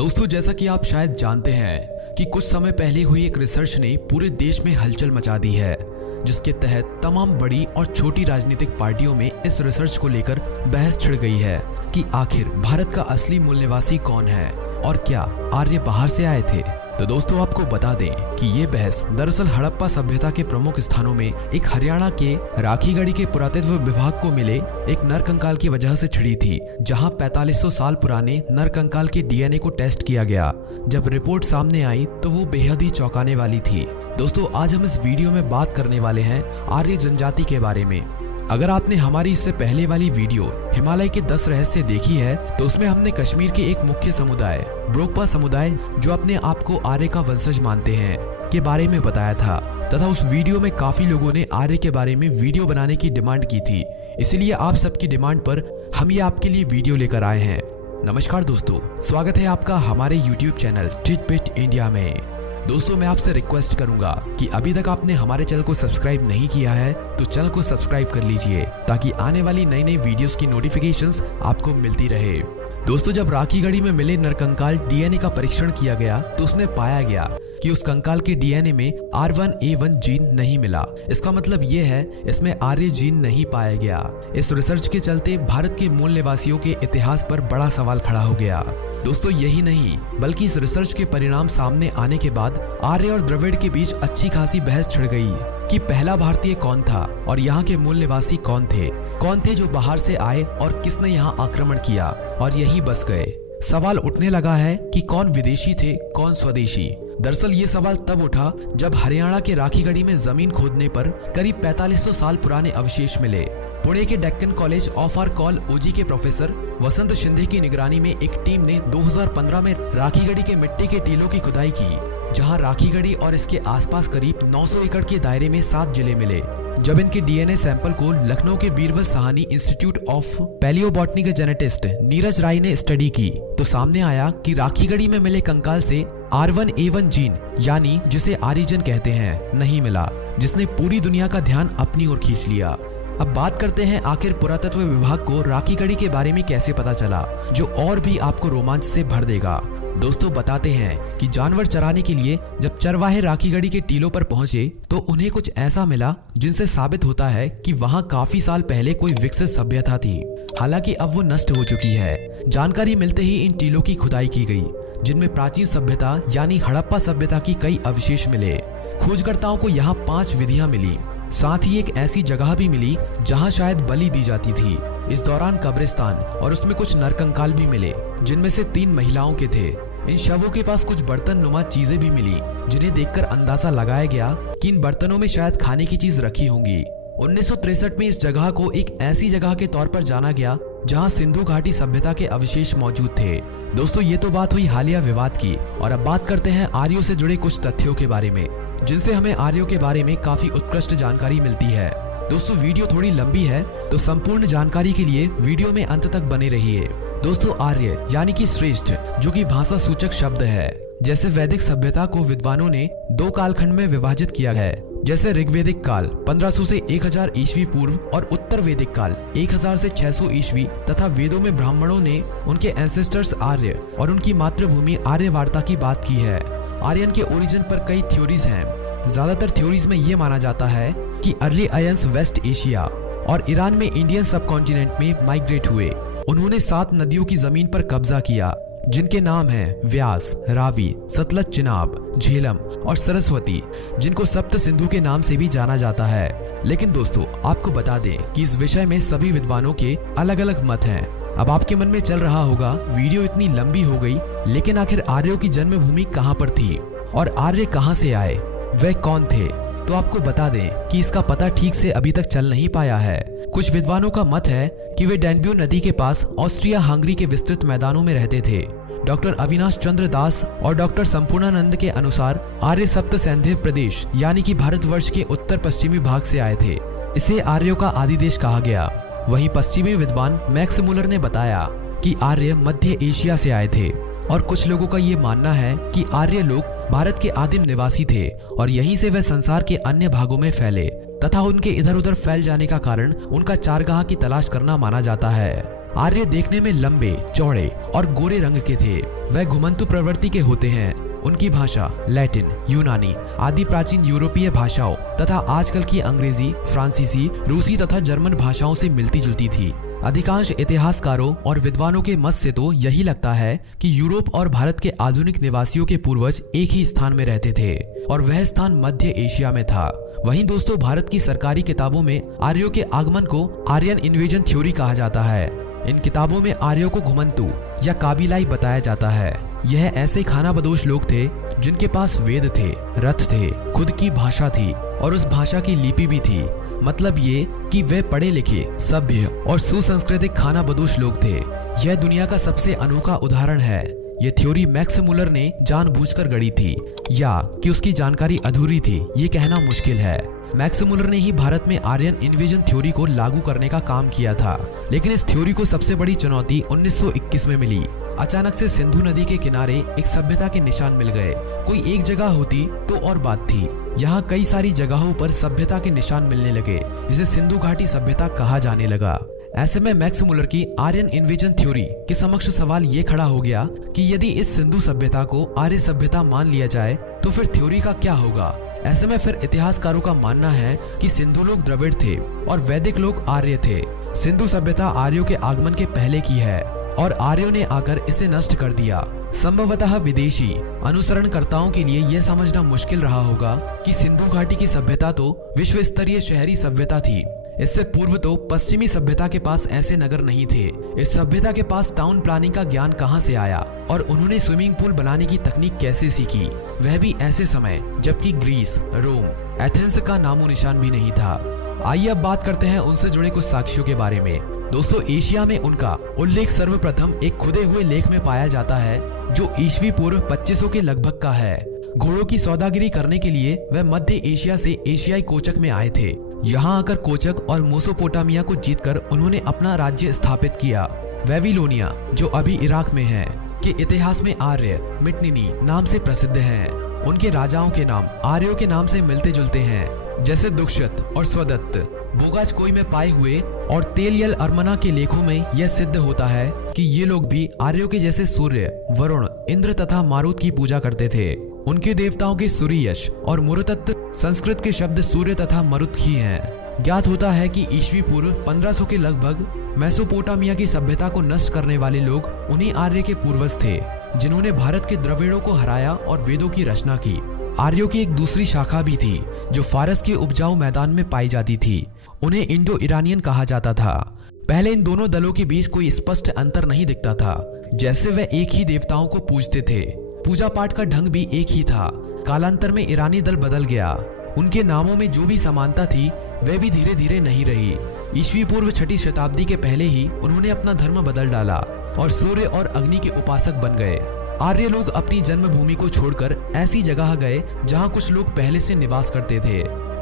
दोस्तों, जैसा कि आप शायद जानते हैं कि कुछ समय पहले हुई एक रिसर्च ने पूरे देश में हलचल मचा दी है, जिसके तहत तमाम बड़ी और छोटी राजनीतिक पार्टियों में इस रिसर्च को लेकर बहस छिड़ गई है कि आखिर भारत का असली मूल निवासी कौन है और क्या आर्य बाहर से आए थे। तो दोस्तों, आपको बता दें कि ये बहस दरअसल हड़प्पा सभ्यता के प्रमुख स्थानों में एक हरियाणा के राखीगढ़ी के पुरातत्व विभाग को मिले एक नरकंकाल की वजह से छिड़ी थी, जहां 4500 साल पुराने नरकंकाल के डीएनए को टेस्ट किया गया। जब रिपोर्ट सामने आई तो वो बेहद ही चौंकाने वाली थी। दोस्तों, आज हम इस वीडियो में बात करने वाले हैं आर्य जनजाति के बारे में। अगर आपने हमारी इससे पहले वाली वीडियो हिमालय के 10 रहस्य देखी है तो उसमें हमने कश्मीर के एक मुख्य समुदाय ब्रोकपा समुदाय, जो अपने आप को आर्य का वंशज मानते हैं, के बारे में बताया था तथा उस वीडियो में काफी लोगों ने आर्य के बारे में वीडियो बनाने की डिमांड की थी। इसलिए आप सबकी डिमांड पर हम ये आपके लिए वीडियो लेकर आए हैं। नमस्कार दोस्तों, स्वागत है आपका हमारे यूट्यूब चैनल टिटबिट इंडिया में। दोस्तों, मैं आपसे रिक्वेस्ट करूंगा कि अभी तक आपने हमारे चैनल को सब्सक्राइब नहीं किया है तो चैनल को सब्सक्राइब कर लीजिए, ताकि आने वाली नई नई वीडियोस की नोटिफिकेशंस आपको मिलती रहे। दोस्तों, जब राखीगढ़ी में मिले नरकंकाल डीएनए का परीक्षण किया गया तो उसमें पाया गया कि उस कंकाल के डीएनए में R1A1 जीन नहीं मिला। इसका मतलब ये है इसमें आर्य जीन नहीं पाया गया। इस रिसर्च के चलते भारत के मूल निवासियों के इतिहास पर बड़ा सवाल खड़ा हो गया। दोस्तों, यही नहीं बल्कि इस रिसर्च के परिणाम सामने आने के बाद आर्य और द्रविड़ के बीच अच्छी खासी बहस छिड़ गई कि पहला भारतीय कौन था और यहाँ के मूल निवासी कौन थे जो बाहर से आए और किसने यहाँ आक्रमण किया और यहीं बस गए। सवाल उठने लगा है कि कौन विदेशी थे, कौन स्वदेशी। दरअसल ये सवाल तब उठा जब हरियाणा के राखीगढ़ी में जमीन खोदने पर करीब 4500 साल पुराने अवशेष मिले। पुणे के Deccan college of archaeology के प्रोफेसर वसंत शिंदे की निगरानी में एक टीम ने 2015 में राखीगढ़ी के मिट्टी के टीलों की खुदाई की, जहां राखीगढ़ी और इसके आसपास करीब 900 एकड़ के दायरे में 7 जिले मिले। जब इनके डीएनए सैंपल को लखनऊ के Birbal Sahni institute of palaeobotany के जेनेटिस्ट नीरज राय ने स्टडी की तो सामने आया कि राखीगढ़ी में मिले कंकाल से R1A1 जीन, यानी जिसे आरिजन कहते हैं, नहीं मिला, जिसने पूरी दुनिया का ध्यान अपनी ओर खींच लिया। अब बात करते हैं आखिर पुरातत्व विभाग को राखीगढ़ी के बारे में कैसे पता चला, जो और भी आपको रोमांच से भर देगा। दोस्तों, बताते हैं कि जानवर चराने के लिए जब चरवाहे राखीगढ़ी के टीलों पर पहुंचे तो उन्हें कुछ ऐसा मिला जिनसे साबित होता है कि वहां काफी साल पहले कोई विकसित सभ्यता थी। हालांकि अब वो नष्ट हो चुकी है। जानकारी मिलते ही इन टीलों की खुदाई की गई, जिनमें प्राचीन सभ्यता यानी हड़प्पा सभ्यता की कई अवशेष मिले। खोजकर्ताओं को यहाँ 5 विधियां मिली, साथ ही एक ऐसी जगह भी मिली जहाँ शायद बलि दी जाती थी। इस दौरान कब्रिस्तान और उसमें कुछ नरकंकाल भी मिले, जिनमें से 3 महिलाओं के थे। इन शवों के पास कुछ बर्तन नुमा चीजें भी मिली, जिन्हें देखकर अंदाजा लगाया गया कि इन बर्तनों में शायद खाने की चीज रखी होंगी। 1963 में इस जगह को एक ऐसी जगह के तौर पर जाना गया जहां सिंधु घाटी सभ्यता के अवशेष मौजूद थे। दोस्तों, ये तो बात हुई हालिया विवाद की, और अब बात करते हैं आर्यों से जुड़े कुछ तथ्यों के बारे में, जिनसे हमें आर्यों के बारे में काफी उत्कृष्ट जानकारी मिलती है। दोस्तों, वीडियो थोड़ी लंबी है तो संपूर्ण जानकारी के लिए वीडियो में अंत तक बने रहिए। दोस्तों, आर्य यानी कि श्रेष्ठ, जो कि भाषा सूचक शब्द है। जैसे वैदिक सभ्यता को विद्वानों ने 2 कालखंड में विभाजित किया है, जैसे ऋग्वेदिक काल 1500 से 1000 ईस्वी पूर्व और उत्तर वैदिक काल 1000 से 600 ईस्वी, तथा वेदों में ब्राह्मणों ने उनके एंसेस्टर्स आर्य और उनकी मातृभूमि आर्यवार्ता की बात की है। आर्यन के ओरिजिन पर कई थ्योरीज हैं। ज्यादातर थ्योरीज में ये माना जाता है कि अर्ली आयंस वेस्ट एशिया और ईरान में इंडियन सबकॉन्टिनेंट में माइग्रेट हुए। उन्होंने 7 नदियों की जमीन पर कब्जा किया, जिनके नाम हैं व्यास, रावी, सतलज, चिनाब, झेलम और सरस्वती, जिनको सप्त सिंधु के नाम से भी जाना जाता है। लेकिन दोस्तों, आपको बता दें कि इस विषय में सभी विद्वानों के अलग अलग मत हैं। अब आपके मन में चल रहा होगा वीडियो इतनी लंबी हो गई, लेकिन आखिर आर्यों की जन्मभूमि कहाँ पर थी और आर्य कहाँ से आए, वे कौन थे? तो आपको बता दें कि इसका पता ठीक से अभी तक चल नहीं पाया है। कुछ विद्वानों का मत है कि वे डैन्यूब नदी के पास ऑस्ट्रिया हंगरी के विस्तृत मैदानों में रहते थे। डॉक्टर अविनाश चंद्र दास और डॉक्टर संपूर्णानंद के अनुसार आर्य सप्त सैंधव प्रदेश यानी कि भारतवर्ष के उत्तर पश्चिमी भाग से आए थे। इसे आर्यों का आदि देश कहा गया। वहीं पश्चिमी विद्वान मैक्स मुलर ने बताया कि आर्य मध्य एशिया से आए थे, और कुछ लोगों का ये मानना है कि आर्य लोग भारत के आदिम निवासी थे और यहीं से वे संसार के अन्य भागों में फैले, तथा उनके इधर उधर फैल जाने का कारण उनका चारगाह की तलाश करना माना जाता है। आर्य देखने में लंबे, चौड़े और गोरे रंग के थे। वह घुमंतु प्रवृत्ति के होते हैं। उनकी भाषा लैटिन, यूनानी आदि प्राचीन यूरोपीय भाषाओं तथा आजकल की अंग्रेजी, फ्रांसीसी, रूसी तथा जर्मन भाषाओं से मिलती जुलती थी। अधिकांश इतिहासकारों और विद्वानों के मत से तो यही लगता है कि यूरोप और भारत के आधुनिक निवासियों के पूर्वज एक ही स्थान में रहते थे और वह स्थान मध्य एशिया में था। वहीं दोस्तों, भारत की सरकारी किताबों में आर्यों के आगमन को आर्यन इन्वेजन थ्योरी कहा जाता है। इन किताबों में आर्यों को घुमंतु या काबिलाई बताया जाता है। यह ऐसे खानाबदोश लोग थे जिनके पास वेद थे, रथ थे, खुद की भाषा थी और उस भाषा की लिपि भी थी। मतलब ये कि वे पढ़े लिखे, सभ्य और सुसंस्कृतिक खानाबदोश लोग थे। यह दुनिया का सबसे अनोखा उदाहरण है। ये थ्योरी मैक्स मुलर ने जानबूझकर गढ़ी थी या कि उसकी जानकारी अधूरी थी, ये कहना मुश्किल है। मैक्स मुलर ने ही भारत में आर्यन इन्वेजन थ्योरी को लागू करने का काम किया था, लेकिन इस थ्योरी को सबसे बड़ी चुनौती 1921 में मिली। अचानक से सिंधु नदी के किनारे एक सभ्यता के निशान मिल गए। कोई एक जगह होती तो और बात थी, यहाँ कई सारी जगहों पर सभ्यता के निशान मिलने लगे, जिसे सिंधु घाटी सभ्यता कहा जाने लगा। ऐसे में मैक्स मुलर की आर्यन इन्वेजन थ्योरी के समक्ष सवाल ये खड़ा हो गया कि यदि इस सिंधु सभ्यता को आर्य सभ्यता मान लिया जाए तो फिर थ्योरी का क्या होगा। ऐसे में फिर इतिहासकारों का मानना है कि सिंधु लोग द्रविड़ थे और वैदिक लोग आर्य थे। सिंधु सभ्यता आर्यों के आगमन के पहले की है और आर्यों ने आकर इसे नष्ट कर दिया। संभवतः विदेशी अनुसरणकर्ताओं के लिए यह समझना मुश्किल रहा होगा कि सिंधु घाटी की सभ्यता तो विश्व स्तरीय शहरी सभ्यता थी। इससे पूर्व तो पश्चिमी सभ्यता के पास ऐसे नगर नहीं थे। इस सभ्यता के पास टाउन प्लानिंग का ज्ञान कहां से आया और उन्होंने स्विमिंग पूल बनाने की तकनीक कैसे सीखी, वह भी ऐसे समय जबकि ग्रीस, रोम, एथेंस का नामो निशान भी नहीं था। आइए अब बात करते हैं उनसे जुड़े कुछ साक्ष्यों के बारे में। दोस्तों, एशिया में उनका उल्लेख सर्वप्रथम एक खुदे हुए लेख में पाया जाता है जो ईस्वी पूर्व 2500 के लगभग का है। घोड़ों की सौदागिरी करने के लिए वह मध्य एशिया से एशियाई कोचक में आए थे। यहाँ आकर कोचक और मेसोपोटामिया को जीतकर उन्होंने अपना राज्य स्थापित किया। बेबीलोनिया, जो अभी इराक में है, के इतिहास में आर्य मिटनिनी नाम से प्रसिद्ध हैं। उनके राजाओं के नाम आर्यों के नाम से मिलते जुलते हैं, जैसे दुष्यत और स्वदत्त। बोगाचकोई में पाए हुए और तेलयल अरमना के लेखों में यह सिद्ध होता है कि ये लोग भी आर्यों के जैसे सूर्य, वरुण, इंद्र तथा मारुत की पूजा करते थे। उनके देवताओं के सूर्ययश और मुरुतत्व संस्कृत के शब्द सूर्य तथा मरुत ही हैं। ज्ञात होता है कि ईस्वी पूर्व 1500 के लगभग मेसोपोटामिया की सभ्यता को नष्ट करने वाले लोग उन्हीं आर्य के पूर्वज थे, जिन्होंने भारत के द्रविड़ों को हराया और वेदों की रचना की। आर्यों की एक दूसरी शाखा भी थी जो फारस के उपजाऊ मैदान में पाई जाती थी। उन्हें इंडो ईरानियन कहा जाता था। पहले इन दोनों दलों के बीच कोई स्पष्ट अंतर नहीं दिखता था, जैसे वे एक ही देवताओं को पूजते थे। पूजा पाठ का ढंग भी एक ही था। कालांतर में ईरानी दल बदल गया। उनके नामों में जो भी समानता थी वह भी धीरे धीरे नहीं रही। ईस्वी पूर्व 6ठी शताब्दी के पहले ही उन्होंने अपना धर्म बदल डाला और सूर्य और अग्नि के उपासक बन गए। आर्य लोग अपनी जन्मभूमि को छोड़कर ऐसी जगह गए जहां कुछ लोग पहले से निवास करते थे।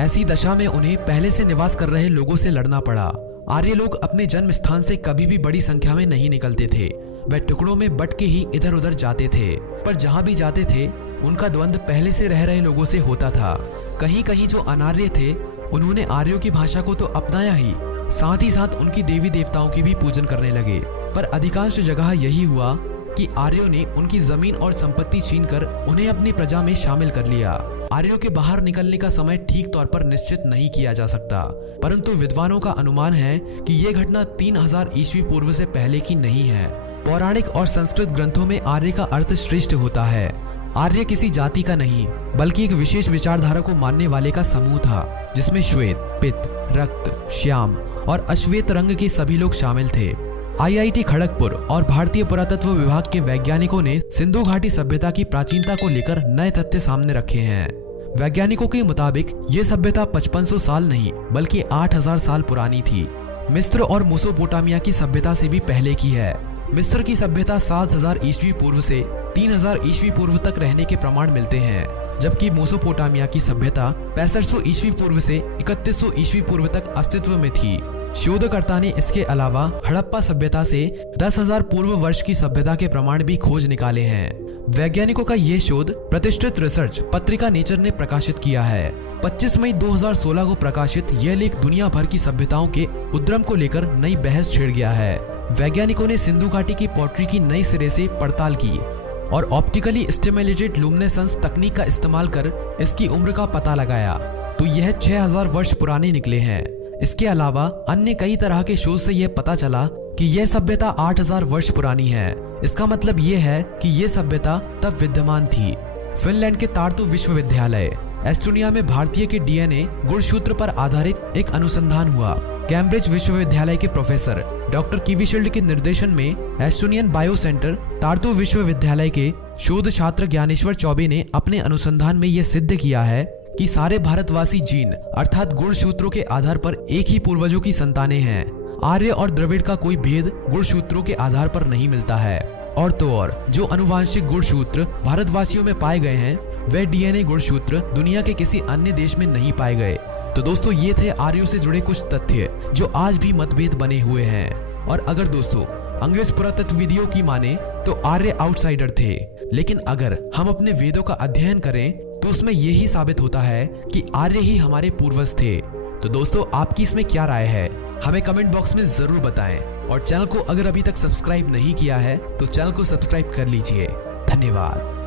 ऐसी दशा में उन्हें पहले से निवास कर रहे लोगों से लड़ना पड़ा। आर्य लोग अपने जन्म स्थान से कभी भी बड़ी संख्या में नहीं निकलते थे। वे टुकड़ों में बट के ही इधर उधर जाते थे, पर जहां भी जाते थे उनका द्वंद्व पहले से रह रहे लोगों से होता था। कहीं कहीं जो अनार्य थे उन्होंने आर्यों की भाषा को तो अपनाया ही, साथ ही साथ उनकी देवी देवताओं की भी पूजन करने लगे। पर अधिकांश जगह यही हुआ कि आर्यों ने उनकी जमीन और संपत्ति छीनकर उन्हें अपनी प्रजा में शामिल कर लिया। आर्यों के बाहर निकलने का समय ठीक तौर पर निश्चित नहीं किया जा सकता, परंतु विद्वानों का अनुमान है कि यह घटना 3000 ईस्वी पूर्व से पहले की नहीं है। पौराणिक और संस्कृत ग्रंथों में आर्य का अर्थ श्रेष्ठ होता है। आर्य किसी जाति का नहीं बल्कि एक विशेष विचारधारा को मानने वाले का समूह था, जिसमें श्वेत, पित्त, रक्त, श्याम और अश्वेत रंग के सभी लोग शामिल थे। IIT खड़गपुर और भारतीय पुरातत्व विभाग के वैज्ञानिकों ने सिंधु घाटी सभ्यता की प्राचीनता को लेकर नए तथ्य सामने रखे हैं। वैज्ञानिकों के मुताबिक ये सभ्यता 5500 साल नहीं बल्कि 8000 साल पुरानी थी। मिस्र और मेसोपोटामिया की सभ्यता से भी पहले की है। मिस्र की सभ्यता 7000 ईस्वी पूर्व से 3000 ईस्वी पूर्व तक रहने के प्रमाण मिलते हैं, जबकि मेसोपोटामिया की सभ्यता 6500 ईस्वी पूर्व से 3100 ईस्वी पूर्व तक अस्तित्व में थी। शोधकर्ता ने इसके अलावा हड़प्पा सभ्यता से 10,000 पूर्व वर्ष की सभ्यता के प्रमाण भी खोज निकाले हैं। वैज्ञानिकों का ये शोध प्रतिष्ठित रिसर्च पत्रिका नेचर ने प्रकाशित किया है। 25 मई 2016 को प्रकाशित यह लेख दुनिया भर की सभ्यताओं के उद्गम को लेकर नई बहस छेड़ गया है। वैज्ञानिकों ने सिंधु घाटी की पॉटरी की नई सिरे से पड़ताल की और ऑप्टिकली स्टिमुलेटेड लुमिनेसेंस तकनीक का इस्तेमाल कर इसकी उम्र का पता लगाया, तो यह 6000 वर्ष पुराने निकले हैं। इसके अलावा अन्य कई तरह के शोध से यह पता चला कि यह सभ्यता 8000 वर्ष पुरानी है। इसका मतलब यह है कि यह सभ्यता तब विद्यमान थी। फिनलैंड के तार्तु विश्वविद्यालय एस्टोनिया में भारतीय के डीएनए गुणसूत्र पर आधारित एक अनुसंधान हुआ। कैम्ब्रिज विश्वविद्यालय के प्रोफेसर डॉक्टर कीवीशील्ड के निर्देशन में एस्टोनियन बायो सेंटर तार्तु विश्वविद्यालय के शोध छात्र ज्ञानेश्वर चौबे ने अपने अनुसंधान में यह सिद्ध किया है कि सारे भारतवासी जीन अर्थात गुणसूत्रों के आधार पर एक ही पूर्वजों की संतानें हैं। आर्य और द्रविड़ का कोई भेद गुणसूत्रों के आधार पर नहीं मिलता है। और तो और जो अनुवांशिक गुणसूत्र भारतवासियों में पाए गए हैं वह डीएनए गुणसूत्र दुनिया के किसी अन्य देश में नहीं पाए गए। तो दोस्तों ये थे आर्यों से जुड़े कुछ तथ्य जो आज भी मतभेद बने हुए हैं। और अगर दोस्तों अंग्रेज पुरातत्वविदियों की माने तो आर्य आउटसाइडर थे, लेकिन अगर हम अपने वेदों का अध्ययन करें तो उसमें यही साबित होता है कि आर्य ही हमारे पूर्वज थे। तो दोस्तों आपकी इसमें क्या राय है, हमें कमेंट बॉक्स में जरूर बताएं। और चैनल को अगर अभी तक सब्सक्राइब नहीं किया है तो चैनल को सब्सक्राइब कर लीजिए। धन्यवाद।